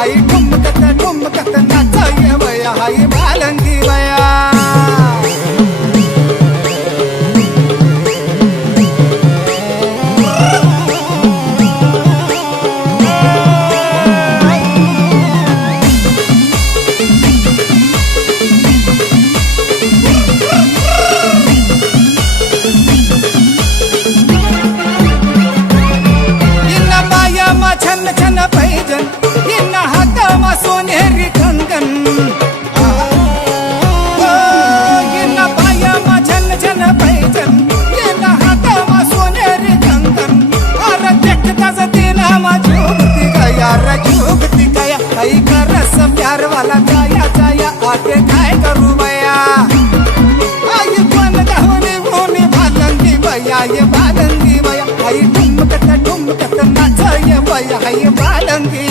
हाय ठुमकत नाचाय बया हाय बालंगी बया छन छन पैजन इन हातामा सोनेरी कंगन इन पायामा छन छन पैजन इन हातामा सोनेरी कंगन अरे देखता जतीनामा झुकती गया कई का रस प्यार वाला जाया जाया आके काय करू बया आई कोण गावनी होनी बालंगी बया ये बालंगी बया आई ठुमकत नाचाय बया हाय बालंगी